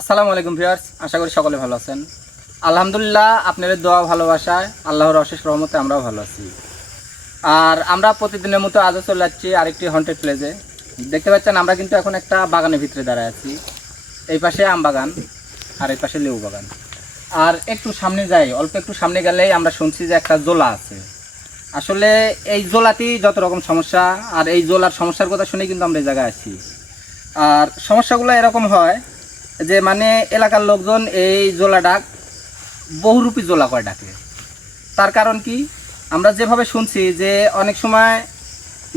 আসসালামু আলাইকুম ভিউয়ার্স, আশা করি সকলে ভালো আছেন। আলহামদুলিল্লাহ, আপনাদের দোয়া, ভালোবাসায়, আল্লাহর অশেষ রহমতে আমরাও ভালো আছি। আর আমরা প্রতিদিনের মতো আজও চলে যাচ্ছি আরেকটি হন্টেড প্লেসে দেখতে পাচ্ছেন, আমরা কিন্তু এখন একটা বাগানের ভিতরে দাঁড়ায় আছি। এই পাশে আম বাগান, আর এই পাশে লেবু বাগান। আর একটু সামনে যাই, অল্প একটু সামনে গেলেই আমরা শুনছি যে একটা জোলা আছে। আসলে এই জোলাতেই যত রকম সমস্যা, আর এই জোলার সমস্যার কথা শুনে কিন্তু আমরা এই জায়গায় আছি। আর সমস্যাগুলো এরকম হয় যে মানে এলাকার লোকজন এই জোলা ডাক বহুরূপী জোলা কয় ডাকে। তার কারণ কি? আমরা যেভাবে শুনছি যে অনেক সময়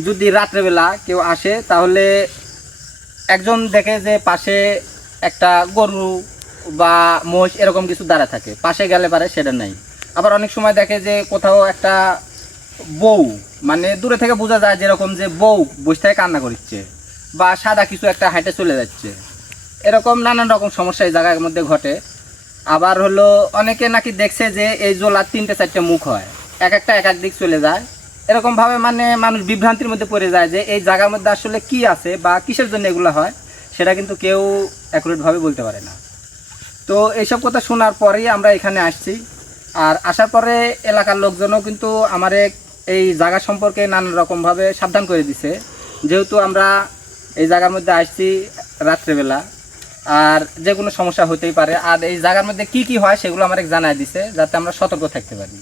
যদি রাত্রেবেলা কেউ আসে, তাহলে একজন দেখে যে পাশে একটা গরু বা মোষ এরকম কিছু দাঁড়া থাকে। পাশে গেলে পারে, সেটা নাই। আবার অনেক সময় দেখে যে কোথাও একটা বউ মানে দূরে থেকে বোঝা যায় যেরকম যে বউ বসে থেকে কান্না করছে বা সাদা কিছু একটা হাঁটে চলে যাচ্ছে। এরকম নানান রকম সমস্যা এই জায়গার মধ্যে ঘটে। আবার হলো অনেকে নাকি দেখছে যে এই জোলার তিনটে চারটে মুখ হয়। এক একটা এক এক দিক চলে যায়। এরকম ভাবে মানে মানুষ বিভ্রান্তির মধ্যে পড়ে যায় যে এই জায়গার মধ্যে আসলে কি আছে বা কিসের জন্য এগুলো হয়, সেটা কিন্তু কেউ অ্যাকুরেট ভাবে বলতে পারে না। তো এইসব কথা শোনার পরেই আমরা এখানে আসছি। আর আসার পরে এলাকার লোকজনও কিন্তু আমার এই জায়গা সম্পর্কে নানান রকমভাবে সাবধান করে দিছে। যেহেতু আমরা এই জায়গার মধ্যে আসছি রাত্রেবেলা। আর যে কোনো সমস্যা হতেই পারে। আর এই জায়গার মধ্যে কি কি হয় সেগুলো আমার জানাই দিছে যাতে আমরা সতর্ক থাকতে পারি।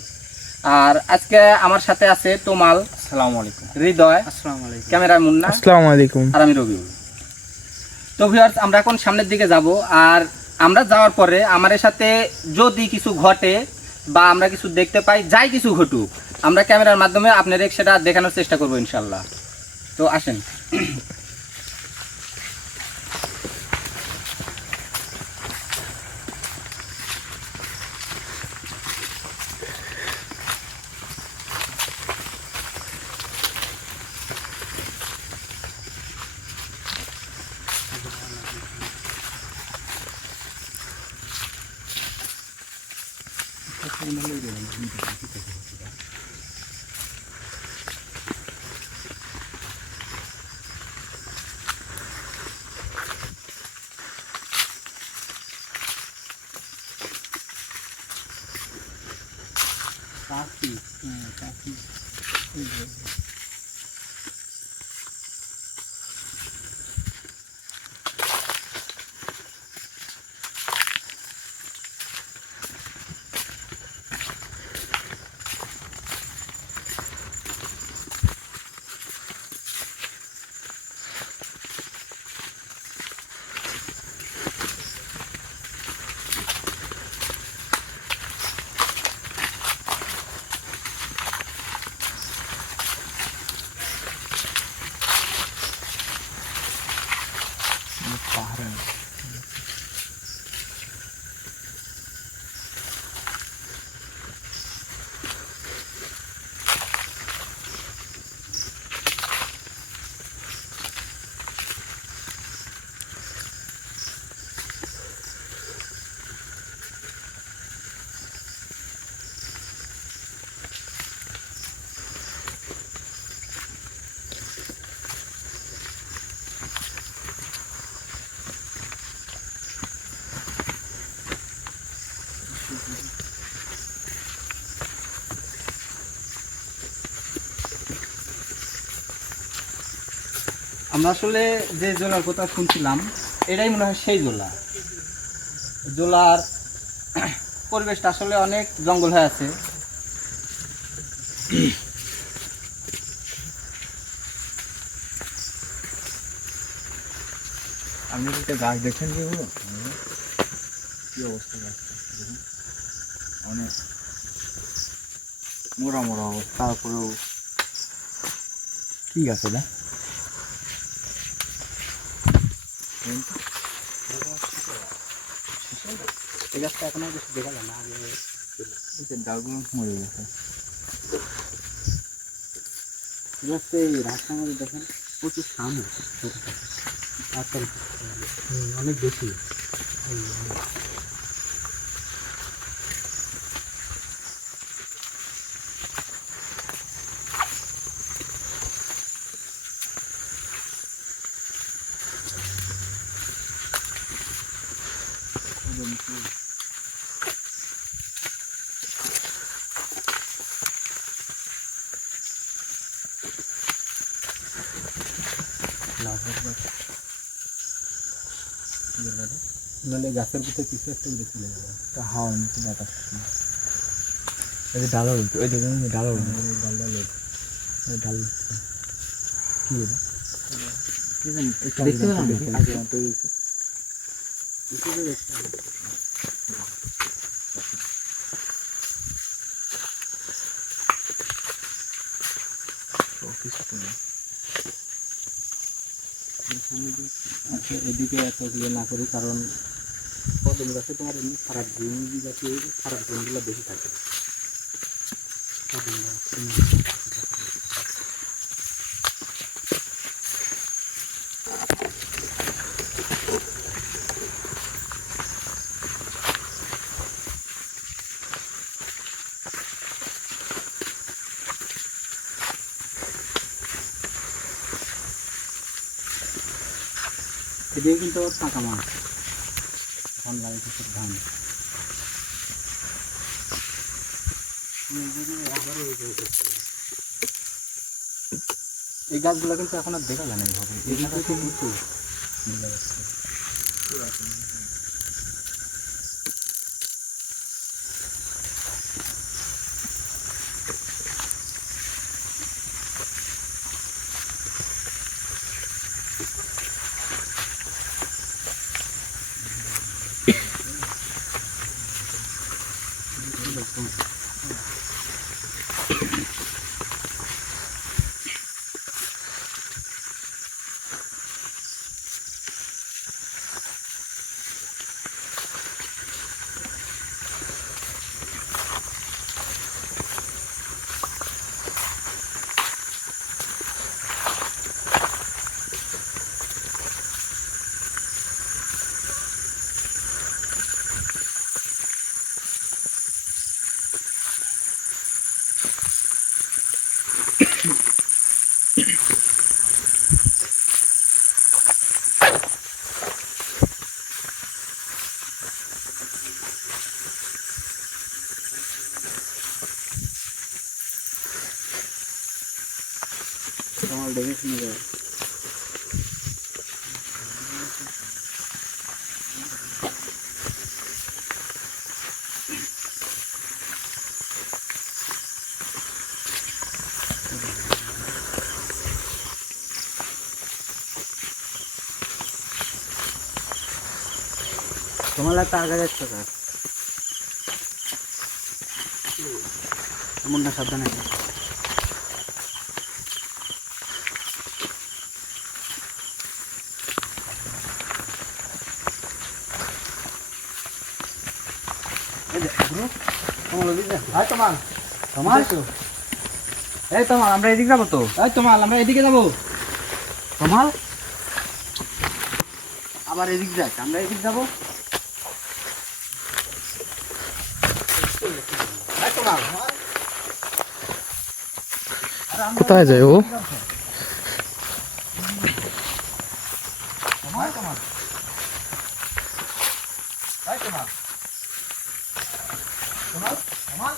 আর আজকে আমার সাথে আছে তোমাল। আসসালামু আলাইকুম। হৃদয়। আসসালামু আলাইকুম। ক্যামেরার মুন্না। আসসালামু আলাইকুম। আর আমি রবিউল। তো ভিউয়ার্স আমরা এখন সামনের দিকে যাব। আর আমরা যাওয়ার পরে আমাদের সাথে যদি কিছু ঘটে বা আমরা কিছু দেখতে পাই যাই কিছু ঘটুক আমরা ক্যামেরার মাধ্যমে আপনাদের সেটা দেখানোর চেষ্টা করব ইনশাল্লাহ। তো আসেন। こんな目で見てる。আমরা আসলে যে জোলার কথা শুনছিলাম এটাই মনে হয় সেই জোলা। জোলার পরিবেশটা আসলে অনেক জঙ্গল হয়ে আছে। আপনি একটা গাছ দেখছেন কি অবস্থা গাছটা? দেখুন। অনেক মোড়া মোড়া অবস্থা তারপরেও ঠিক আছে না এই গাছটা এখন আর বেশি দেখা যায় না আগে ডালগুলো মরে গেছে। এই গাছটা এই রাস্তার মধ্যে দেখেন প্রচুর সামনে। রাস্তার অনেক বেশি। নাহলে গাছের ভিতরে কিছু একটা উড়ে চলে যাবে। তা হাওয়া নিচে বাতাস এই যে ডাল উঠছে ওই দেখুন ডালা উঠছে ডাল ডাল ওই ডাল কি এটা? দেখতে পেলাম দেখতে পেলাম না। আগে তো আচ্ছা এদিকে এত ইয়ে না করি কারণ কদম গাছে তোমার এমনি খারাপ জিনিস গাছে খারাপ জিনিসগুলো বেশি থাকে। কদম গাছ, এদিকে কিন্তু টাকা মাছ ধান লাগাইছে ধান। এই গাছগুলো কিন্তু এখন আর দেখা যায় না এইভাবে। এই গাছটা Gracias. খুব উঁচু দেখা যাচ্ছে। তোমার দেখে শুনে যাও তোমার তার কাছে যাচ্ছ কাজ এমনটা সাবধানে এই তোমার আমরা এদিকে যাব তো। এই তোমার আমরা এদিকে যাব। তোমার? আবার এদিক যাক আমরা এদিক যাব। এই তোমার, কোথায় যায় ও তোমার, তোমার। এই তোমার। তোমার, তোমার।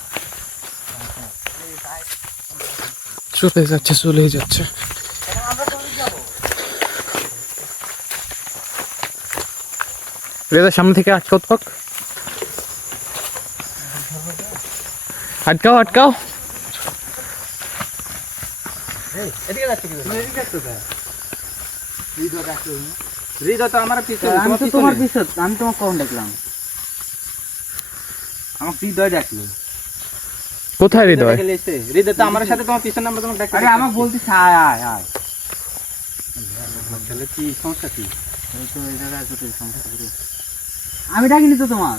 চলে যাচ্ছে চলে যাচ্ছে। রেজা সামনে থেকে আটকাও থাক আটকাও আটকাও। আমি তোমার পিছত আমি তোমার কখন দেখলাম? আমার হৃদয় ডাকলো কোথায় হৃদয়? হৃদয় তো আমার সাথে তোমার পিছনে আমরা তোমাকে ডাকতে আরে আমাকে বলতেছে আয় আয় আয়। তাহলে কি সমস্যা কি। আমি ডাকিনি তো তোমার।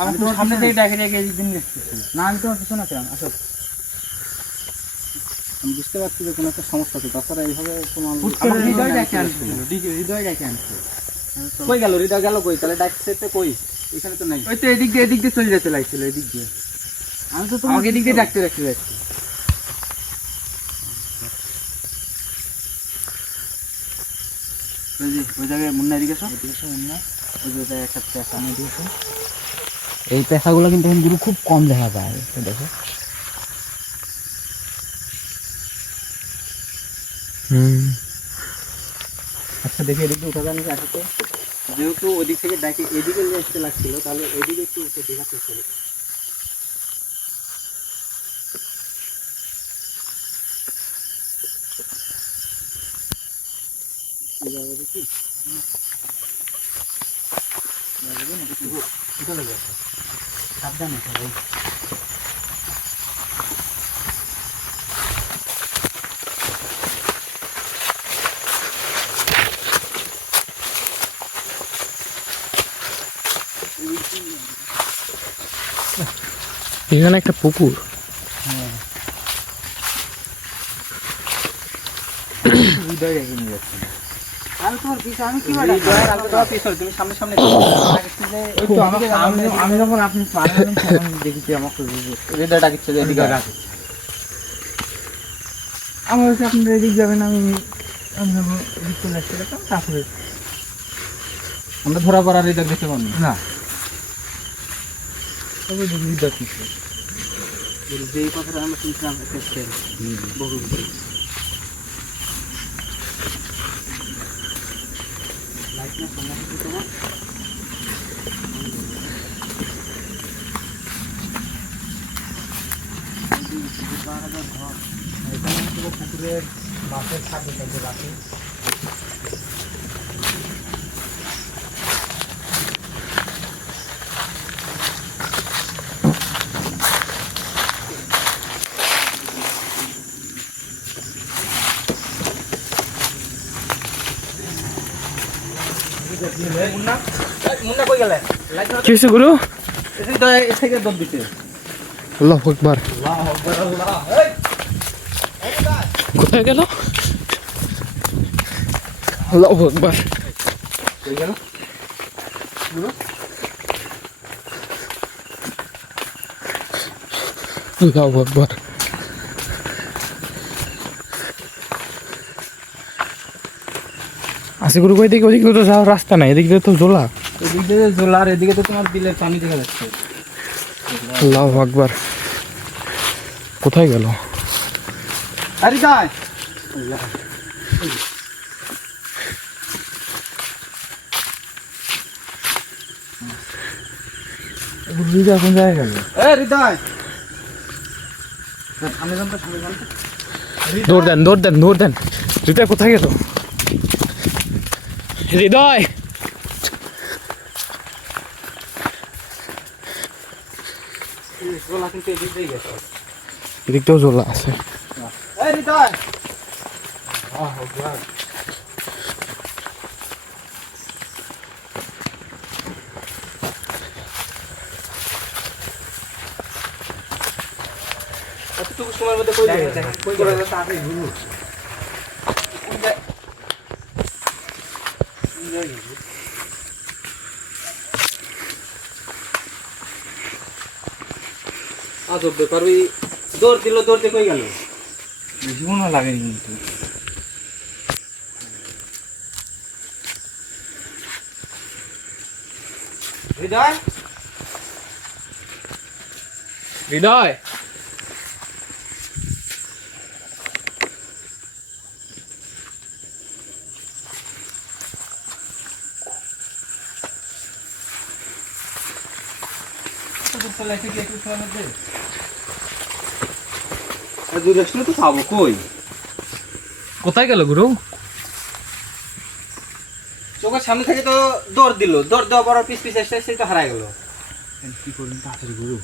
আমি তোমার সামনে থেকে ডাকে ডাকে একদিন আসতেছি না আমি তোমার পিছনে ছিলাম আসো। আমি বুঝতে পারছি যে কোনো একটা সমস্যা আছে। তাছাড়া এইভাবে তোমার হৃদয় ডাকে। আনছিল হৃদয় ডাকে আনছিল কই গেল? হৃদয় গেল কই? তাহলে ডাকছে তো কই? এখানে তো নাই। ওই তো এদিক দিয়ে এদিক দিয়ে চলে যেতে লাগছিল এদিক দিয়ে। আমি তো দিয়ে ডাকতে ডাকতে যাচ্ছি। ওই জায়গায় মুন্না এদিকে এসো। এদিকে মুন্না। এই যে এটা একটা পেঁচা। এই পেঁচাগুলো কিন্তু এখন গুরু খুব কম দেখা যায় দেখো। হুম। আচ্ছা দেখি এদিকে উঠা যায় নাকি আসতে যেহেতু ওদিক থেকে ডাকে এদিকে নিয়ে আসতে লাগছিল তাহলে এদিকে একটু উঠে দেখার চেষ্টা করি কি যাবে দেখি? সাবধানে সবাই। এখানে একটা পুকুর। হৃদয় রেখে নিয়ে যাচ্ছে আমি তোমার পিছনে আমি কি আগে তোমার পিছনে, তুমি সামনে সামনে যাও। আগে থেকে ওই তো আমার আমি আমি যখন আপনি পারেন তখন আমাকে এদিকে আয়। আমার হচ্ছে আপনার এদিক যাবেন আমি আমি যখন এদিক চলে আসতে। তারপরে আমরা ধরা পড়ার হৃদয় দেখতে পাবো। না। তবে দেখি হৃদয় কিছু যেই কথাটা আমরা শুনছিলাম বহু লাইট না সামনে থেকে তোমার পুকুরের মাছের খাদ্য রাখে মুন্না কই গেলে কি হয়েছে গুরু? আল্লাহ আকবার। কোথায় গেল? আল্লাহ আকবার। আল্লাহ আকবার। আচ্ছা গুরু ভাই দিকে ওদিকে তো যাওয়ার রাস্তা নাই এদিকে তো জোলা। এদিক দিয়ে জোলার এদিকে তো তোমার বিলের পানি দেখা যাচ্ছে। আল্লাহ আকবার। কোথায় গেল? আরে যাই হৃদয় এখন জায়গায় গেল? এ হৃদয়। সামনে যান তো সামনে যান দৌড় দেন দৌড় দেন দৌড় দেন। হৃদয় কোথায় গেল? হৃদয়! জোলা কিন্তু এদিক দিয়ে গেছে। এদিকটাও জোলা আছে। এ হৃদয়! এতটুকু সময়ের মধ্যে কই যাবে? কই যাবে? তাড়াতাড়ি ঘুরু আজব ব্যাপার ওই দৌড় দিল দৌড়তে কই গেল? জীবনও লাগেনি কিন্তু। হৃদয়? হৃদয়? দূরে আসলে তো খাব কই? কোথায় গেল গুরু? চোখের সামনে থেকে তো দৌড় দিল দৌড় দেওয়া পর পিস পিস এসে সেই তো হারাই গেল। কি করবেন তাড়াতাড়ি গুরু?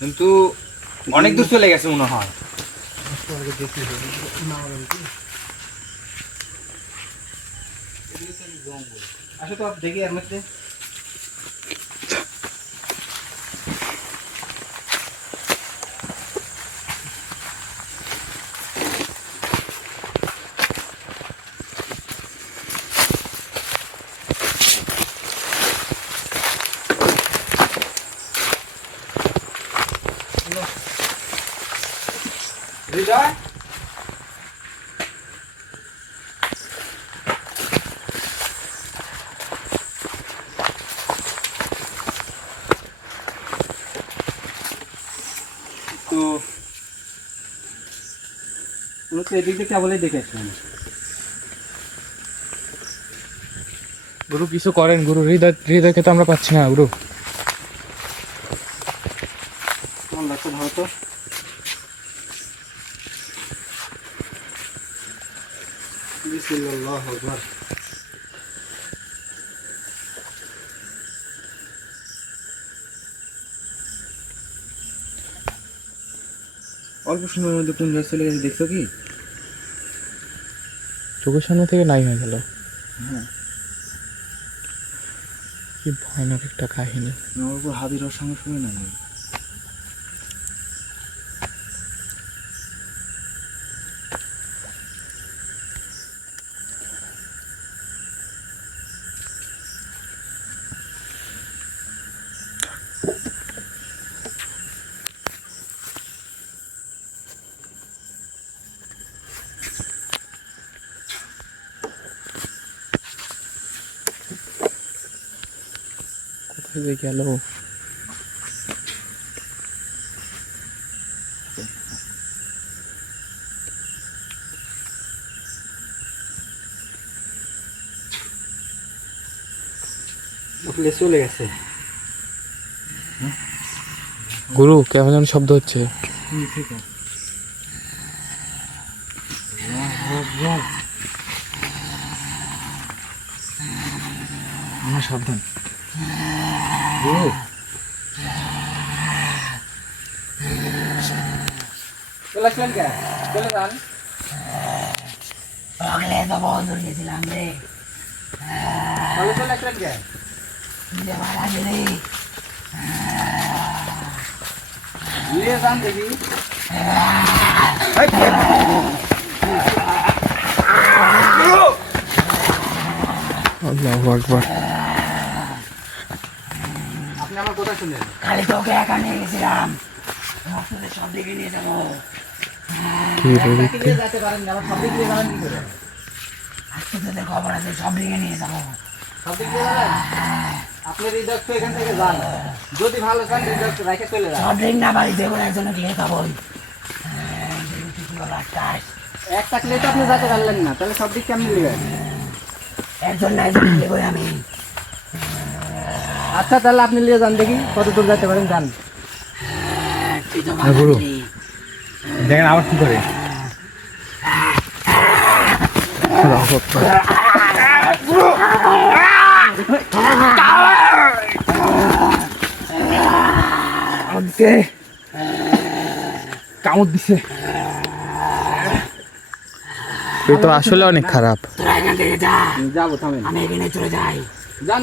কিন্তু অনেক দূর চলে গেছে মনে হয়। আসো তো দেখি এর মধ্যে তো ওরা তো এদিক থেকে কেবলই দেখে গুরু, কিছু করেন, গুরু। হৃদয় হৃদয়কে তো আমরা পাচ্ছি না, গুরু। সময়ের মধ্যে কোন গাছ চলে গেছে দেখছ কি? চোখের সামনে থেকে নাই হয়ে গেল। হ্যাঁ। কি ভয়ানক একটা কাহিনী। আমার উপর ওর সঙ্গে শুনে না যে গেল। চলে গেছে। গুরু কেমন যেন শব্দ হচ্ছে। আমার সাবধান চলে আসলেন কে চলে যান সকালে তো বহুত দূর গেছিলাম রে তাহলে চলে আসলেন কে যে মারা গেলে নিয়ে যান দেখি আল্লাহু আকবার আপনি আমার কথা শুনেন খালি তোকে একা নিয়ে গেছিলাম ভক্তদের সব দিকে নিয়ে যাব। কি বলতে নিয়ে যেতে পারেন না সব দিক যাবেন কি করে? আজকে তোদের খবর আছে সব দিকে নিয়ে যাব। সব দিক দিয়ে যাবেন? আপনি হৃদয় তো এখান থেকে যান। যদি ভালো চান হৃদয় রেখে চলে যান। সব দিক না বাড়িতে করে একজনকে লেখাবই আকাশ একটা ক্লেট আপনি যেতে পারলেন না তাহলে সব দিক কেমনি নেবেন? একজন না একজন আমি। আচ্ছা তাহলে আপনি নিয়ে যান দেখি কত দূর যেতে পারেন যান। হ্যাঁ, গুরু। দেখেন আবার কি করে। কামড় দিছে। এ তো আসলে অনেক খারাপ। যাব থামেন। আমি এখানে চলে যাই। যান।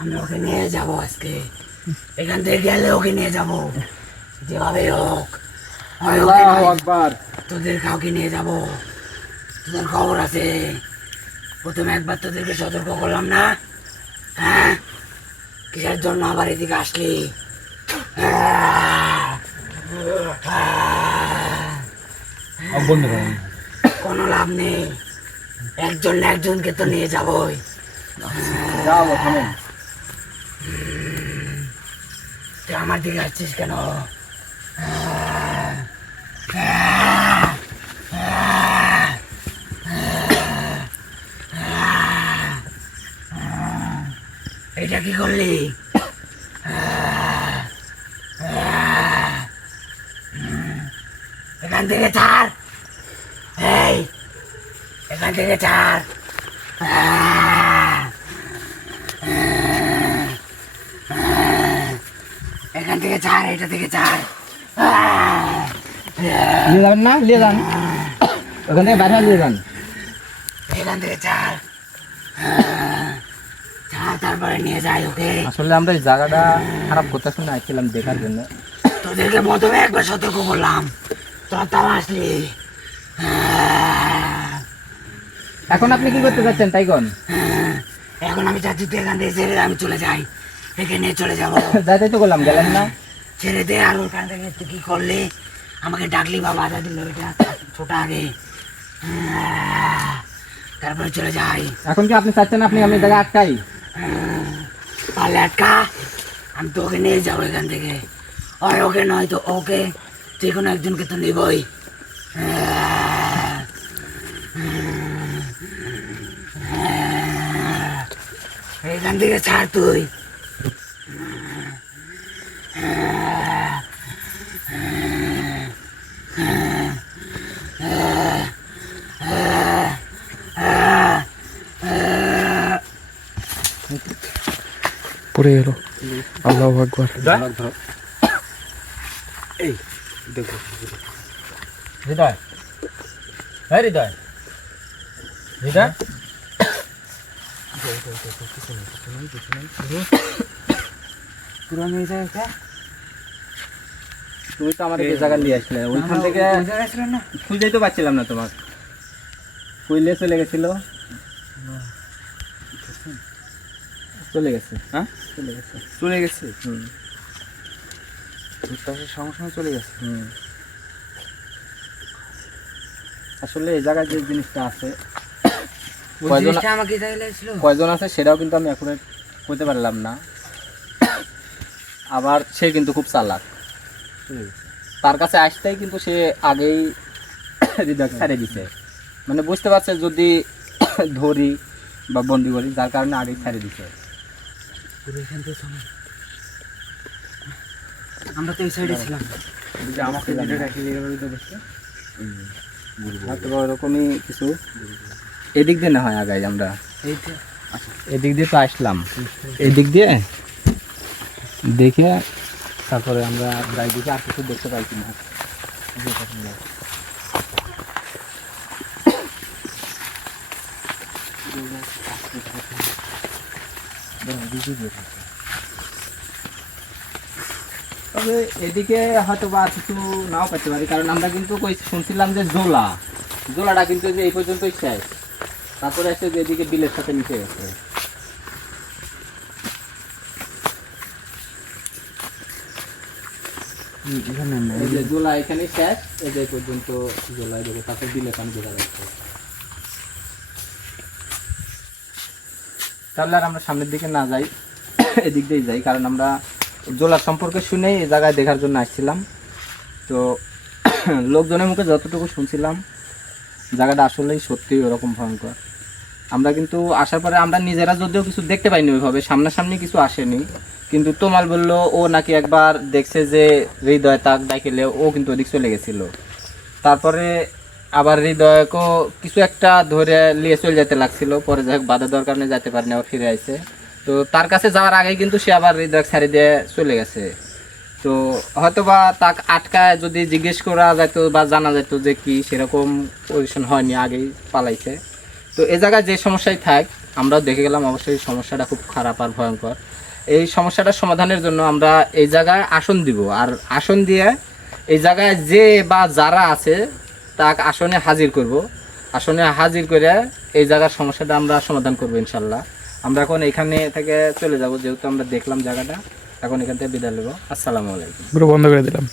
আমি ওকে নিয়ে যাব আজকে। এখান থেকে গেলে ওকে নিয়ে যাব। যেভাবে হোক। আল্লাহু তোদের কাউকে নিয়ে যাব। তোদের খবর আছে। প্রথমে একবার তোদেরকে সতর্ক করলাম না। হ্যাঁ? কিসের জন্য আবার এদিকে আসলি? কোনো লাভ নেই। একজন একজনকে তো নিয়ে যাবই। যাব তুই আমার দিকে আসছিস কেন? এটা কি করলি? এখান থেকে ছাড়। এই, এখান থেকে ছাড়। এখান থেকে ছাড় এটা থেকে ছাড়। নিয়ে যাবেন না? নিয়ে যান। ওখান থেকে বাইরে নিয়ে যান। এখান থেকে ছাড়। তারপরে নিয়ে যাই ওকে? আসলে আমরা এই জায়গাটা খারাপ করতে শুনে আসছিলাম দেখার জন্য। তোদেরকে প্রথমে একবার সতর্ক করলাম। তোরা তাও আসলি। এখন আপনি কি করতে যাচ্ছেন টাইগন আহ, এখন আমি চাচ্ছি তুই এখান থেকে ছেড়ে আমি চলে যাই। এখানে নিয়ে চলে যাব। যাইতে তো করলাম গেলেন না। ছেড়ে দে আর ওখান থেকে তুই কি করলি? আমাকে ডাকলি বা বাধা দিল ওইটা ছোট আগে। তারপরে চলে যাই। এখন কি আপনি চাচ্ছেন আপনি আমি জায়গায় আটকাই? পারলে আটকা। আমি তো ওকে নিয়ে যাব এখান থেকে। হয় ওকে নয় তো ওকে যে কোনো একজনকে তো নিবই। এখান থেকে ছাড় তুই। পড়ে গেল আল্লাহ আকবার। হৃদয়। হ্যাঁ হৃদয়। হৃদয়। পুরো নিয়ে যায় তুমি তো আমাদের এই জায়গায় নিয়ে আসলে। ওইখান থেকে খুঁজেই তো পাচ্ছিলাম না তোমার। খুঁজলে চলে গেছিল। চলে গেছে হ্যাঁ? চলে গেছে। চলে গেছে? হুম। সঙ্গে সঙ্গে চলে গেছে? হুম। আসলে এই জায়গায় যে জিনিসটা আছে কয়জন আছে সেটাও কিন্তু আমি এখন বলতে পারলাম না। আবার সে কিন্তু খুব চালাক। তার কাছে আসতেই কিন্তু সে আগেই হৃদয় ছেড়ে দিছে। মানে বুঝতে পারছে যদি ধরি বা বন্দি করি যার কারণে আগেই ছেড়ে দিছে। আমরা তো এই সাইডে ছিলাম। আমাকে হয়তো ওরকমই কিছু। এদিক দিয়ে না হয় আগাই আমরা? এদিক দিয়ে তো আসলাম। এদিক দিয়ে? দেখে তারপরে আমরা গাড়ি দিকে আর কিছু দেখতে পাই কিনা তবে এদিকে হয়তো বা কিছু নাও পেতে পারি কারণ আমরা কিন্তু শুনছিলাম যে জোলা। জোলাটা কিন্তু যে এই পর্যন্তই শেষ। তারপরে এসে যে এদিকে বিলের সাথে মিশে গেছে। এই যে জোলা এখানে শেষ এই যে পর্যন্ত জোলা এদিকে তারপর বিলে পানি দেখা যাচ্ছে। তাহলে আর আমরা সামনের দিকে না যাই, এদিক দিয়েই যাই, কারণ আমরা জোলার সম্পর্কে শুনেই এই জায়গায় দেখার জন্য আসছিলাম। তো লোকজনের মুখে যতটুকু শুনছিলাম, জায়গাটা আসলেই সত্যি ওরকম ভয়ঙ্কর। আমরা কিন্তু আসার পরে আমরা নিজেরা যদিও কিছু দেখতে পাইনি ওইভাবে, সামনাসামনি কিছু আসেনি। কিন্তু তোমাল বলল, ও নাকি একবার দেখছে যে হৃদয় তাক ডাকিলে ও কিন্তু ওদিক চলে গেছিল। তারপরে আবার হৃদয়কেও কিছু একটা ধরে নিয়ে চলে যেতে লাগছিল, পরে যাই হোক বাধা দেওয়ার কারণে যেতে পারেনি, আবার ফিরে আসে তো তার কাছে যাওয়ার আগে কিন্তু সে আবার হৃদয় ছাড়ি দিয়ে চলে গেছে। তো হয়তো বা তাক আটকায় যদি জিজ্ঞেস করা যেত বা জানা যেত যে কি সেরকম পজিশন হয়নি, আগেই পালাইছে। তো এ জায়গায় যে সমস্যাই থাক আমরা দেখে গেলাম অবশ্যই সমস্যাটা খুব খারাপ আর ভয়ঙ্কর। এই সমস্যাটা সমাধানের জন্য আমরা এই জায়গায় আসন দিব। আর আসন দিয়ে এই জায়গায় যে বা যারা আছে তাকে আসনে হাজির করব। আসনে হাজির করে এই জায়গার সমস্যাটা আমরা সমাধান করব ইনশাল্লাহ। আমরা এখন এখানে থেকে চলে যাব, যেহেতু আমরা দেখলাম জায়গাটা। এখন এখান থেকে বিদায় নেব। আসসালামু আলাইকুম। বন্ধ করে দিলাম।